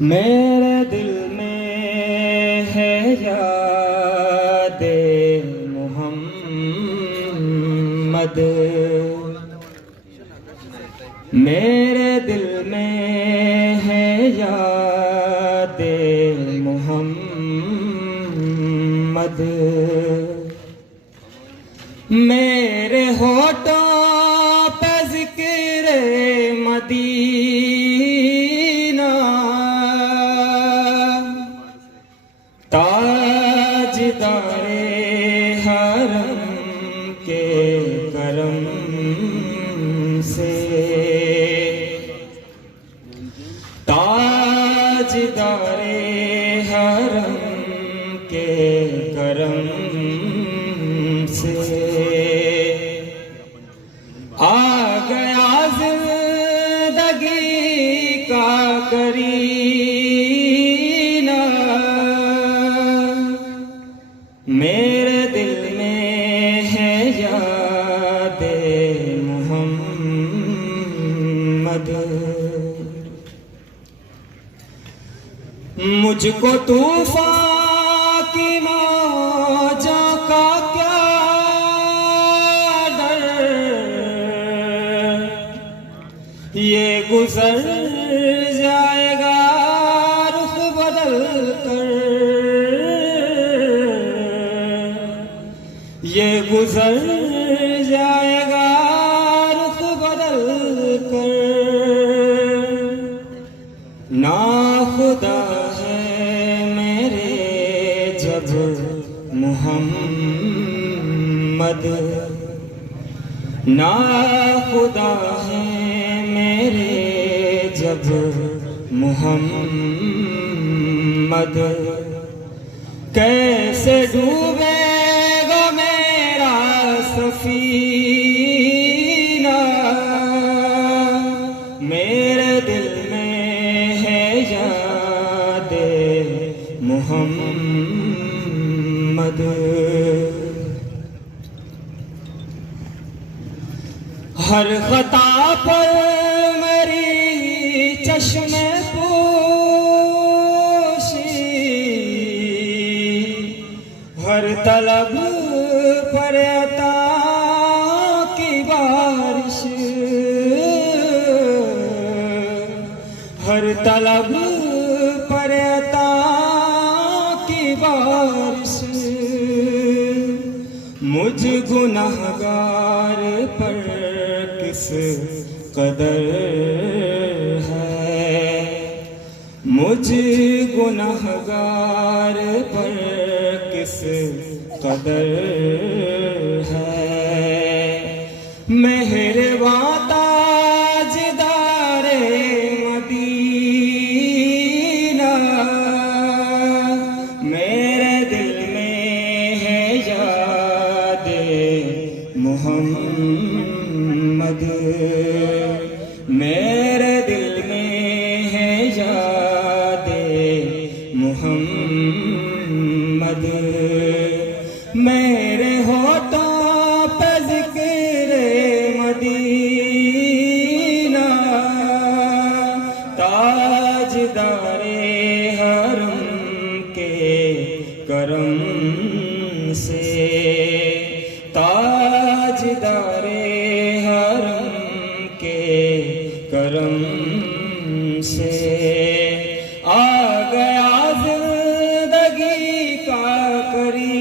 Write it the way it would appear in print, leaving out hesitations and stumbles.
मेरे दिल में है याद मोहम्मद। मेरे दिल में है याद मोहम्मद। मेरे होठों पे ज़िक्र मदीना, ताजदारे हरम के करम से, ताजदारे हरम के करम से आ गया जिंदगी का करीना। मेरे दिल में है याद मोहम्मद। मुझको तूफान की मौजों का क्या डर, ये गुजर जाएगा रुख बदल कर, ये गुजर जाएगा रुख बदल कर। ना खुदा है मेरे जब मोहम्मद, ना खुदा है मेरे जब मोहम्मद। कैसे डूबेगा मेरा सफीना। मेरे दिल में है याद मोहम्मद। हर खता पर मेरी चश्मे पोशी, हर तलब पर अता की बारिश, हर तलब पर अता की बारिश। मुझ गुनाहगार पर किस कदर है, मुझ गुनाहगार पर किस कदर है। मेहरबां ताजदारे मदीना, मेरे दिल में है याद मोहम्मद। मेरे दिल में है याद मोहम्मद। मेरे होठों पे ज़िक्र मदीना, ताजदारे हरम के करम से, ताजदारे हरम के करम से आ गया जिंदगी का करीब।